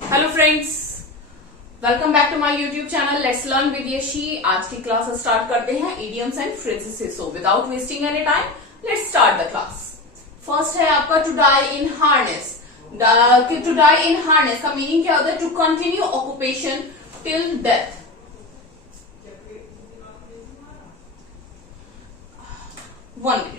Hello friends, welcome back to my YouTube channel let's learn with Yashi. आज की class start करते हैं idioms and phrases से। So without wasting any time let's start the class. First है आपका to die in harness. To die in harness का meaning क्या होता है? To continue occupation till death. One minute.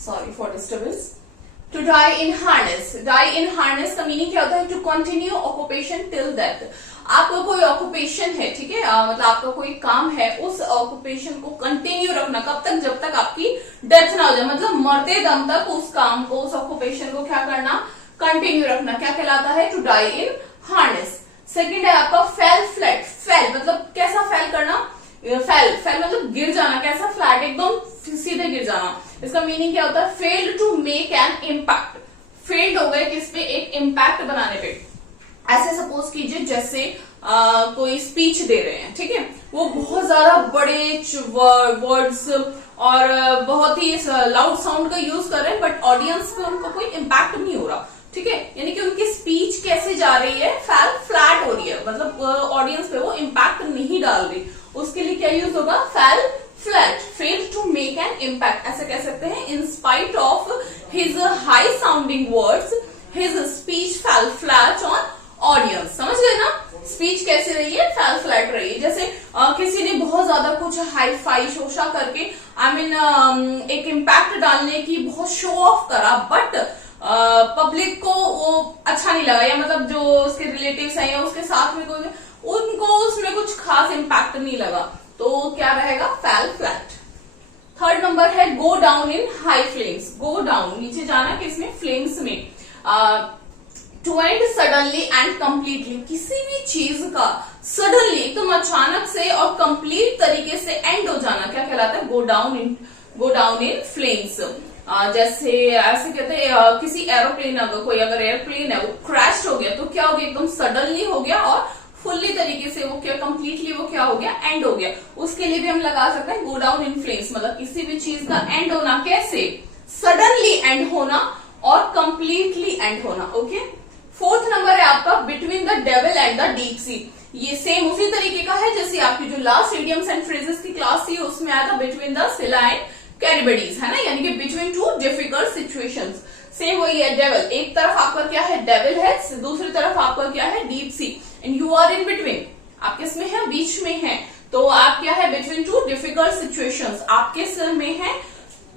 Sorry for disturbance. To die in harness. Die in harness का meaning क्या होता है? To continue occupation till death. आपका कोई ऑक्यूपेशन है, ठीक है, मतलब आपका कोई काम है, उस ऑक्यूपेशन को कंटिन्यू रखना। कब तक? जब तक आपकी डेथ ना हो जाए, मतलब मरते दम तक उस काम को, उस ऑक्यूपेशन को क्या करना? कंटिन्यू रखना। क्या कहलाता है? To die in harness. Second है आपका फेल फ्लैट। फेल मतलब कैसा फेल करना? फेल मतलब गिर जाना। कैसा? फ्लैट, एकदम सीधे गिर जाना। इसका मीनिंग क्या होता है? Failed to make an impact. Failed हो गए किस पे? एक इम्पैक्ट बनाने पे। ऐसे सपोज कीजिए जैसे कोई स्पीच दे रहे हैं, ठीक है, वो बहुत ज्यादा बड़े वर्ड्स और बहुत ही लाउड साउंड का यूज कर रहे हैं, बट ऑडियंस पे उनको कोई इम्पैक्ट नहीं हो रहा, ठीक है। यानी कि उनकी स्पीच कैसे जा रही है? फेल फ्लैट हो रही है, मतलब ऑडियंस पे वो इम्पैक्ट नहीं डाल रही। उसके लिए क्या यूज होगा? Fell flat. Fail to make an impact, ऐसे कह सकते हैं। In spite of his high sounding words his speech fell flat on audience. समझ गए ना? स्पीच कैसे रही है? फेल फ्लैट रही है। जैसे किसी ने बहुत ज्यादा कुछ हाई फाई शोशा करके एक इम्पैक्ट डालने की बहुत शो ऑफ करा, बट पब्लिक को वो अच्छा नहीं लगा, या मतलब जो उसके रिलेटिव्स हैं या उसके साथ में कोई, उनको उसमें कुछ खास इम्पैक्ट नहीं लगा, तो क्या रहेगा? Fail flat. थर्ड नंबर है go down in high flames. Go down, नीचे जाना, किसमें? फ्लेम्स में। To end suddenly and completely. किसी भी चीज का सडनली, एकदम अचानक से और कंप्लीट तरीके से एंड हो जाना क्या कहलाता है? Go down in flames. जैसे ऐसे कहते हैं किसी एरोप्लेन, अगर एयरप्लेन है वो क्रैश हो गया, तो क्या हो गया? एकदम सडनली हो गया और फुल्ली तरीके से वो क्या, कंप्लीटली वो क्या हो गया? एंड हो गया। उसके लिए भी हम लगा सकते हैं गो डाउन इन फ्लेम्स, मतलब किसी भी चीज का एंड होना। कैसे? सडनली एंड होना और कंप्लीटली एंड होना। ओके। फोर्थ नंबर है आपका between the devil and the deep sea. ये सेम उसी तरीके का है जैसे आपकी जो लास्ट इडियम्स एंड फ्रेजेस की क्लास थी, उसमें आया था बिटवीन द सिला एंड कैरिबडीज, है ना, यानी कि between two difficult situations. Same वही है। डेविल, एक तरफ आपका क्या है? डेविल है, दूसरी तरफ आपका क्या है? Deep sea, and you are in between. आप किस में है? बीच में है। तो आप क्या है? Between two difficult situations. आपके सिर में है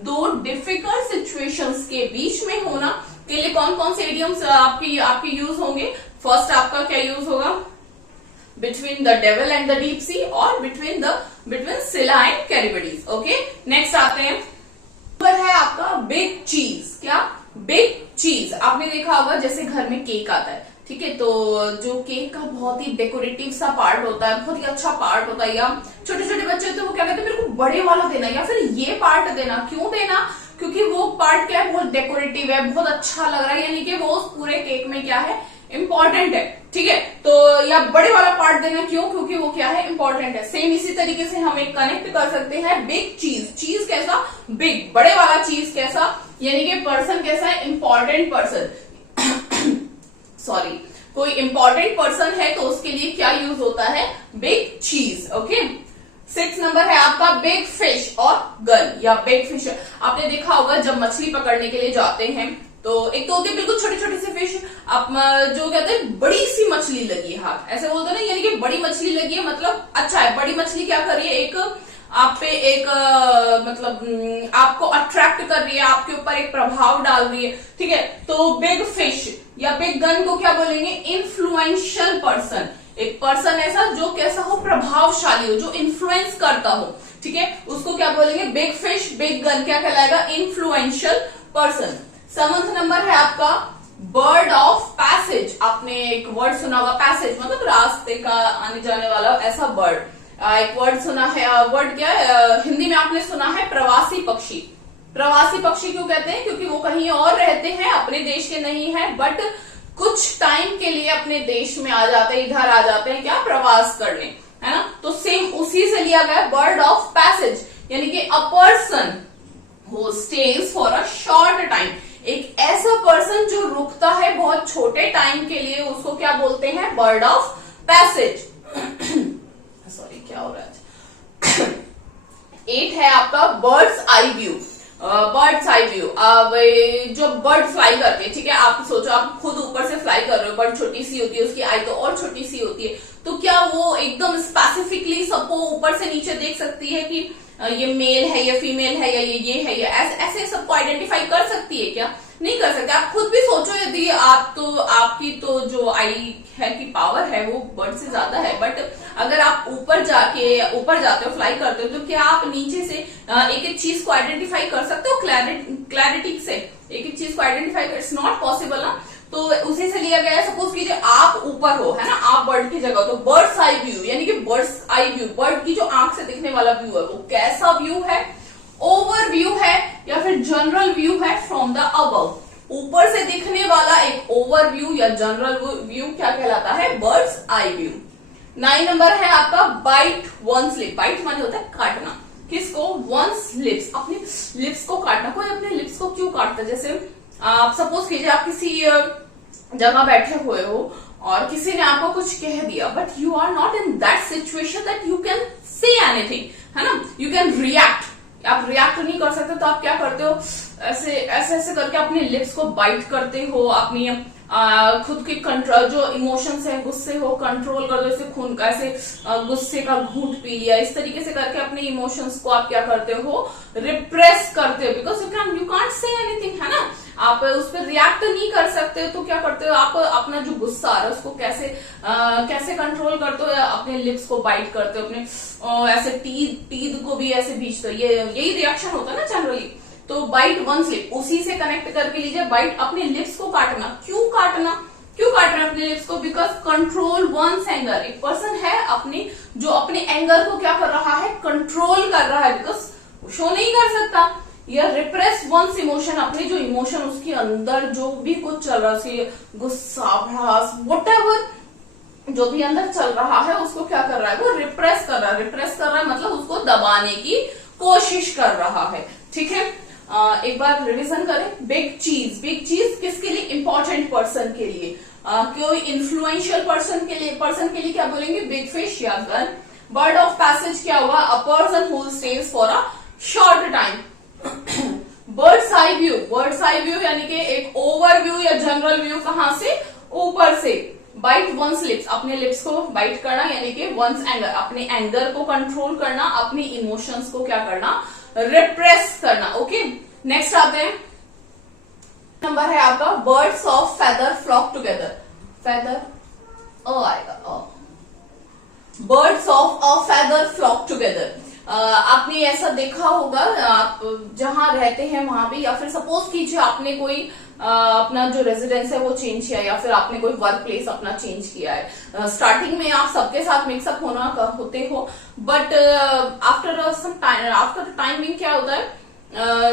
दो डिफिकल्ट सिचुएशंस के बीच में होना के लिए कौन कौन से इडियम्स आपके यूज होंगे? फर्स्ट आपका क्या यूज होगा? Between the devil and the deep sea, और बिटवीन सिला एंड कैरिबडीज। ओके, नेक्स्ट आते हैं। नंबर है आपका बिग चीज। क्या? बिग चीज। आपने देखा होगा जैसे घर में केक आता है, ठीक है, तो जो केक का बहुत ही डेकोरेटिव सा पार्ट होता है, बहुत ही अच्छा पार्ट होता है, या छोटे छोटे बच्चे तो वो क्या कहते हैं, मेरे को बड़े वाला देना, या फिर ये पार्ट देना। क्यों देना? क्योंकि वो पार्ट क्या है? बहुत डेकोरेटिव है, बहुत अच्छा लग रहा है, यानी कि वो उस पूरे केक में क्या है? इंपॉर्टेंट है, ठीक है। तो या बड़े वाला पार्ट देना, क्यों? क्योंकि वो क्या है? इंपॉर्टेंट है। सेम इसी तरीके से हम एक कनेक्ट कर सकते हैं बिग चीज। चीज कैसा? बिग, बड़े वाला चीज कैसा? यानी कि पर्सन कैसा है? Important person. सॉरी, कोई इंपॉर्टेंट पर्सन है तो उसके लिए क्या यूज होता है? बिग चीज। ओके। 6 नंबर है आपका बिग फिश और गन, या बिग फिश। आपने देखा होगा जब मछली पकड़ने के लिए जाते हैं तो एक तो होती है बिल्कुल छोटी छोटी सी फिश, आप जो कहते हैं बड़ी सी मछली लगी है हाथ, ऐसे बोलते हैं ना, यानी कि बड़ी मछली लगी है, मतलब अच्छा है। बड़ी मछली क्या कर रही है? एक आप पे एक मतलब आपको अट्रैक्ट कर रही है, आपके ऊपर एक प्रभाव डाल रही है, ठीक है। तो बिग फिश या बिग गन को क्या बोलेंगे? Influential person. एक पर्सन ऐसा जो कैसा हो? प्रभावशाली हो, जो इन्फ्लुएंस करता हो, ठीक है, उसको क्या बोलेंगे? बिग फिश, बिग गन क्या कहलाएगा? Influential person. 7th नंबर है आपका बर्ड ऑफ पैसेज। आपने एक वर्ड सुना होगा पैसेज, मतलब रास्ते का आने जाने वाला ऐसा बर्ड, एक वर्ड सुना है, वर्ड क्या है, हिंदी में आपने सुना है प्रवासी पक्षी। प्रवासी पक्षी क्यों कहते हैं? क्योंकि वो कहीं और रहते हैं, अपने देश के नहीं है, बट कुछ टाइम के लिए अपने देश में आ जाते हैं, इधर आ जाते हैं, क्या, प्रवास करने, है ना। तो सेम उसी से लिया गया बर्ड ऑफ पैसेज, यानी कि a person who stays for a short time. एक ऐसा पर्सन जो रुकता है बहुत छोटे टाइम के लिए, उसको क्या बोलते हैं? Bird of passage. सॉरी, क्या हो रहा है? 8 है आपका birds eye view. Birds eye view, जो बर्ड फ्लाई करते हैं, ठीक है, आप सोचो आप खुद ऊपर से फ्लाई कर रहे हो, बर्ड छोटी सी होती है, उसकी आई तो और छोटी सी होती है, तो क्या वो एकदम स्पेसिफिकली सबको ऊपर से नीचे देख सकती है कि ये मेल है या फीमेल है या ये है या ऐसे सबको आइडेंटिफाई कर सकती है क्या? नहीं कर सकते। आप खुद भी सोचो, यदि आपकी तो जो आई है की पावर है वो बर्ड से ज्यादा है, बट अगर आप ऊपर जाते हो, फ्लाई करते हो, तो क्या आप नीचे से एक एक चीज को आइडेंटिफाई कर सकते हो क्लैरिटी से? एक एक चीज को आइडेंटिफाई कर, इट्स नॉट पॉसिबल ना। तो उसी से लिया गया है। सपोज कीजिए आप ऊपर हो, है ना, आप बर्ड की जगह, तो बर्ड्स आई व्यू, यानी कि बर्ड्स आई व्यू, बर्ड की जो आंख से दिखने वाला व्यू है, वो कैसा व्यू है? ओवर व्यू है या फिर जनरल व्यू है? फ्रॉम द अबव, ऊपर से दिखने वाला एक ओवर व्यू या जनरल व्यू क्या कहलाता है? Birds eye view. 9 नंबर है आपका बाइट वंस लिप। बाइट माने होता है काटना। किसको? वंस लिप्स, अपने लिप्स को काटना। कोई अपने लिप्स को क्यों काटता है? जैसे आप सपोज कीजिए आप किसी जगह बैठे हुए हो और किसी ने आपको कुछ कह दिया, but you are not in that situation that you can say anything, है ना, यू कैन रिएक्ट। आप रिएक्ट नहीं कर सकते, तो आप क्या करते हो? ऐसे ऐसे करके अपने लिप्स को बाइट करते हो, अपनी खुद के कंट्रोल, जो इमोशंस है, गुस्से हो, कंट्रोल कर दो, जैसे खून का ऐसे गुस्से का घूंट पी लिया, इस तरीके से करके अपने इमोशंस को आप क्या करते हो? रिप्रेस करते हो, because you can't say anything, है ना। आप उस पर रिएक्ट नहीं कर सकते, तो क्या करते हो? आप अपना जो गुस्सा आ रहा है उसको कैसे कंट्रोल करते हो? अपने लिप्स को बाइट करते हो, अपने ऐसे टीथ को भी ऐसे भींचते हो। यही रिएक्शन होता है ना जनरली। तो बाइट वंस लिप, उसी से कनेक्ट करके लीजिए। बाइट, अपने लिप्स को काटना। क्यों काटना अपने लिप्स को? Because control one's anger. एक पर्सन है अपने एंगर को क्या कर रहा है? कंट्रोल कर रहा है, बिकॉज शो नहीं कर सकता। या रिप्रेस वंस इमोशन, अपने जो इमोशन, उसके अंदर जो भी कुछ चल रहा है, गुस्सा, भड़ास, व्हाटएवर जो भी अंदर चल रहा है, उसको क्या कर रहा है? वो रिप्रेस कर रहा है, मतलब उसको दबाने की कोशिश कर रहा है। ठीक है, एक बार रिवीजन करें। बिग चीज किसके लिए? इंपॉर्टेंट पर्सन के लिए। कोई इन्फ्लुएंशियल पर्सन के लिए क्या बोलेंगे? बिग फिश या गन। बर्ड ऑफ पैसेज क्या हुआ? A person who stays for a short time. Birds eye view यानी कि एक ओवर व्यू या जनरल व्यू, कहां से? ऊपर से। बाइट वंस लिप्स, अपने लिप्स को बाइट करना, यानी कि वंस एंगर, अपने एंगर को कंट्रोल करना, अपने इमोशंस को क्या करना? रिप्रेस करना। ओके, नेक्स्ट आते हैं। नंबर है आपका birds of feather flock together. Feather आएगा। Birds of a feather flock together. आपने ऐसा देखा होगा, आप जहां रहते हैं वहां भी, या फिर सपोज कीजिए आपने कोई अपना जो रेजिडेंस है वो चेंज किया, या फिर आपने कोई वर्क प्लेस अपना चेंज किया है। स्टार्टिंग में आप सबके साथ मिक्सअप होते हो, बट आफ्टर टाइमिंग क्या होता है?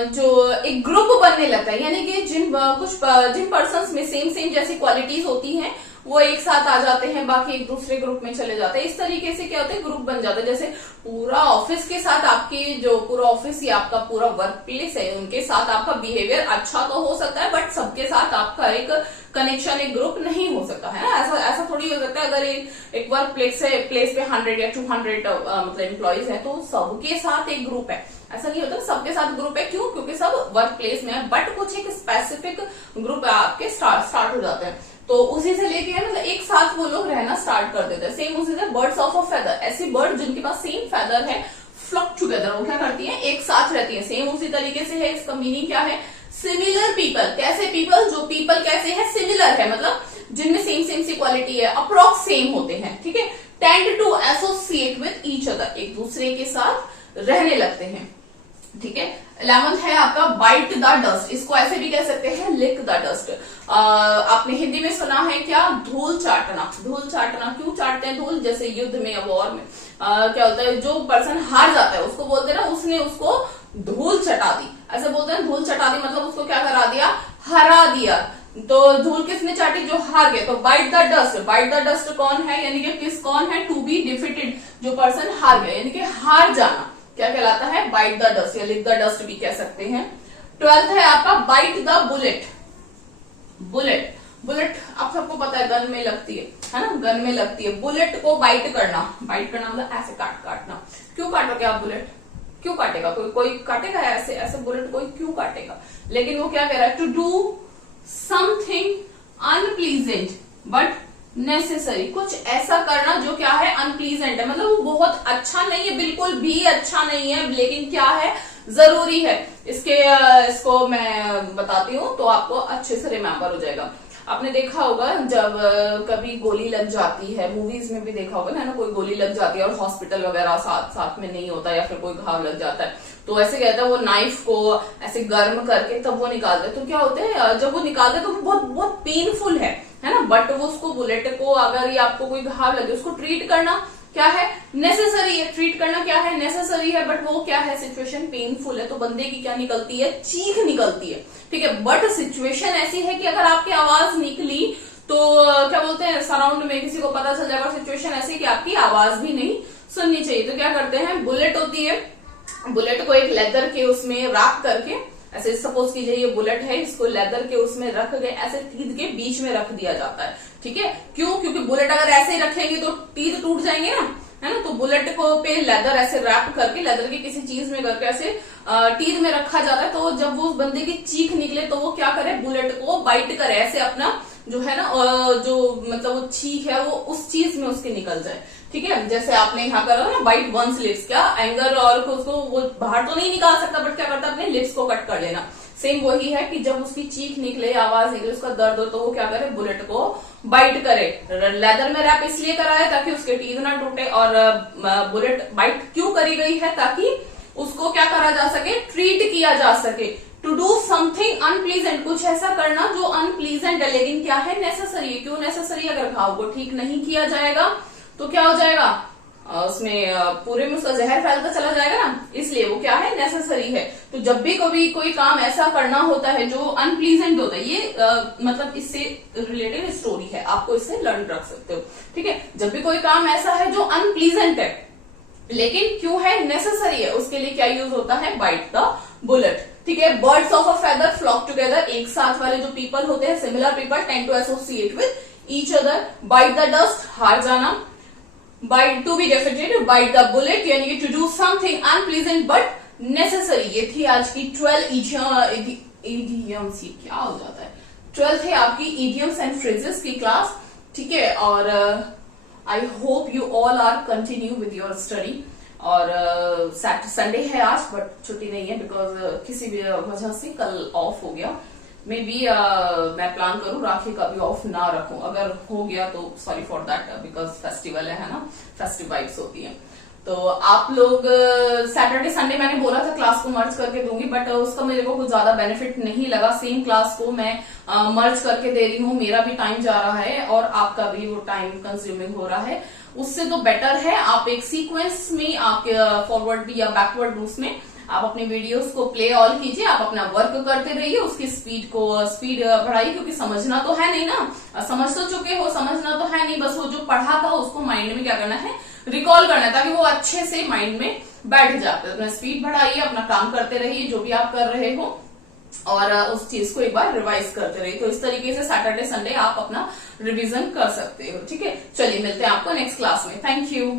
जो एक ग्रुप बनने लगता है, यानी कि जिन पर्सन्स में सेम जैसी क्वालिटीज होती हैं, वो एक साथ आ जाते हैं, बाकी एक दूसरे ग्रुप में चले जाते हैं। इस तरीके से क्या होता है? ग्रुप बन जाता है। जैसे पूरा ऑफिस के साथ आपके जो पूरा ऑफिस या आपका पूरा वर्क प्लेस है, उनके साथ आपका बिहेवियर अच्छा तो हो सकता है, बट सबके साथ आपका एक कनेक्शन, एक ग्रुप नहीं हो सकता है ना। ऐसा थोड़ी हो सकता है। अगर एक वर्क प्लेस पे 100 या 200 मतलब एम्प्लॉइज है, तो सबके साथ एक ग्रुप है। ऐसा नहीं होता सबके साथ ग्रुप है। क्यों? क्योंकि सब वर्क प्लेस में है, बट कुछ एक स्पेसिफिक ग्रुप आपके स्टार्ट हो जाते हैं। तो उसी से लेके मतलब एक साथ वो लोग रहना स्टार्ट कर देते हैं। सेम उसी से बर्ड्स ऑफ अ फेदर, ऐसी बर्ड जिनके पास सेम फेदर है, फ्लॉक टुगेदर, वो क्या करती हैं? एक साथ रहती हैं। सेम उसी तरीके से है। इसका मीनिंग क्या है? Similar people. कैसे पीपल? जो पीपल कैसे है? सिमिलर है, मतलब जिनमें सेम सी क्वालिटी है, अप्रॉक्स सेम होते हैं। ठीक है। Tend to associate with each other, एक दूसरे के साथ रहने लगते हैं। ठीक है। 11th है आपका बाइट द डस्ट, इसको ऐसे भी कह सकते हैं लिक द डस्ट। आपने हिंदी में सुना है क्या, धूल चाटना। धूल चाटना क्यों चाटते हैं धूल, जैसे युद्ध में या वॉर में क्या होता है, जो पर्सन हार जाता है उसको बोलते हैं ना उसने उसको धूल चटा दी, ऐसे बोलते हैं धूल चटा दी, मतलब उसको क्या करा दिया, हरा दिया। तो धूल किसने चाटी, जो हार गया। तो bite the dust, bite the dust कौन है, यानी कि कौन है, टू बी डिफीटेड, जो पर्सन हार गया, यानी कि हार जाना, क्या कहलाता है, बाइट द डस्ट या लिक द डस्ट भी कह सकते हैं। 12th है आपका bite the bullet. Bullet, bullet आप सबको पता है गन में लगती है ना, गन में लगती है। बुलेट को बाइट करना, बाइट करना मतलब ऐसे काटना। क्यों काटोगे आप बुलेट, क्यों काटेगा कोई काटेगा ऐसे ऐसे बुलेट कोई क्यों काटेगा, लेकिन वो क्या कह रहा है, to do something unpleasant but necessary, कुछ ऐसा करना जो क्या है, अनप्लीजेंट है, मतलब वो बहुत अच्छा नहीं है, बिल्कुल भी अच्छा नहीं है, लेकिन क्या है, जरूरी है। इसको मैं बताती हूँ तो आपको अच्छे से रिमेम्बर हो जाएगा। आपने देखा होगा जब कभी गोली लग जाती है, मूवीज में भी देखा होगा ना, कोई गोली लग जाती है और हॉस्पिटल वगैरह साथ में नहीं होता, या फिर कोई घाव लग जाता है, तो ऐसे कहता है वो नाइफ को ऐसे गर्म करके तब वो निकालते हैं। तो क्या होता है, जब वो निकालते हैं तो वो बहुत बहुत पेनफुल है ना, बट वो उसको बुलेट को अगर ये आपको कोई घाव लगे उसको ट्रीट करना क्या है, नेसेसरी है। ट्रीट करना क्या है, नेसेसरी है, बट वो क्या है, सिचुएशन पेनफुल है, तो बंदे की क्या निकलती है, चीख निकलती है, ठीक है। बट सिचुएशन ऐसी है कि अगर आपकी आवाज निकली तो क्या बोलते हैं, सराउंड में किसी को पता चल जाएगा। सिचुएशन ऐसी कि आपकी आवाज भी नहीं सुननी चाहिए, तो क्या करते हैं, बुलेट होती है, बुलेट को एक लेदर के उसमें रैप करके, ऐसे सपोज कीजिए ये बुलेट है, इसको लेदर के उसमें रख गए, ऐसे टीथ के बीच में रख दिया जाता है, ठीक है। क्यों, क्योंकि बुलेट अगर ऐसे ही रखेंगे तो टीथ टूट जाएंगे ना, है ना, तो बुलेट को पे लेदर ऐसे रैप करके, लेदर की किसी चीज में करके ऐसे टीथ में रखा जाता है, तो जब वो उस बंदे की चीख निकले तो वो क्या करे, बुलेट को बाइट करे, ऐसे अपना जो है ना, जो मतलब वो चीख है वो उस चीज में उसके निकल जाए, ठीक है। जैसे आपने यहाँ करा ना, बाइट वंस लिप्स, क्या एंगर और उसको वो बाहर तो नहीं निकाल सकता, बट क्या करता है, अपने लिप्स को कट कर लेना। सेम वही है कि जब उसकी चीख निकले, आवाज निकले, उसका दर्द हो, तो वो क्या करे, बुलेट को बाइट करे। लेदर में रैप इसलिए करा है ताकि उसके टीथ ना टूटे, और बुलेट बाइट क्यों करी गई है, ताकि उसको क्या करा जा सके, ट्रीट किया जा सके। टू डू समथिंग अनप्लीजेंट, कुछ ऐसा करना जो अनप्लीजेंट है, लेकिन क्या है, नेसेसरी है। क्यों नेसेसरी, अगर घाव को ठीक नहीं किया जाएगा तो क्या हो जाएगा, उसमें पूरे में उसका जहर फैलता चला जाएगा ना, इसलिए वो क्या है, नेसेसरी है। तो जब भी कभी कोई काम ऐसा करना होता है जो अनप्लीजेंट होता है, ये मतलब इससे रिलेटेड स्टोरी है, आपको इससे लर्न रख सकते हो, ठीक है। जब भी कोई काम ऐसा है जो अनप्लीजेंट है लेकिन क्यों है, नेसेसरी है, उसके लिए क्या यूज होता है, बाइट द बुलेट, ठीक है। Birds of a feather flock together, एक साथ वाले जो पीपल होते हैं, similar people tend to associate with each other. Bite the dust, हार जाना। Bite, to be defeated, bite the bullet, यानी कि to do something unpleasant but necessary. ये थी आज की 12 इडियम्स, ये क्या हो जाता है, 12th है आपकी इडियम्स एंड फ्रेजेस की क्लास, ठीक है। और I hope you all are continue with your study. और संडे है आज, बट छुट्टी नहीं है, बिकॉज किसी भी वजह से कल ऑफ हो गया। मे बी मैं प्लान करूं राखी का भी ऑफ ना रखूं, अगर हो गया तो sorry for that, because festival है ना, फेस्टिव वाइब्स होती है। तो आप लोग सैटरडे संडे मैंने बोला था क्लास को मर्ज करके दूंगी, बट उसका मेरे को कुछ ज्यादा बेनिफिट नहीं लगा। सेम क्लास को मैं मर्ज करके दे रही हूँ, मेरा भी टाइम जा रहा है और आपका भी वो टाइम कंज्यूमिंग हो रहा है। उससे तो बेटर है आप एक सीक्वेंस में, आप फॉरवर्ड या बैकवर्ड रूट्स में आप अपने वीडियोस को प्ले ऑल कीजिए, आप अपना वर्क करते रहिए, उसकी स्पीड बढ़ाइए, क्योंकि समझना तो है नहीं ना, समझ तो चुके हो, समझना तो है नहीं, बस वो जो पढ़ा था उसको माइंड में क्या करना है, रिकॉल करना है, ताकि वो अच्छे से माइंड में बैठ जाए। अपना स्पीड बढ़ाइए, अपना काम करते रहिए जो भी आप कर रहे हो, और उस चीज को एक बार रिवाइज करते रहिए। तो इस तरीके से सैटरडे संडे आप अपना रिवीजन कर सकते हो, ठीक है। चलिए मिलते हैं आपको नेक्स्ट क्लास में, थैंक यू।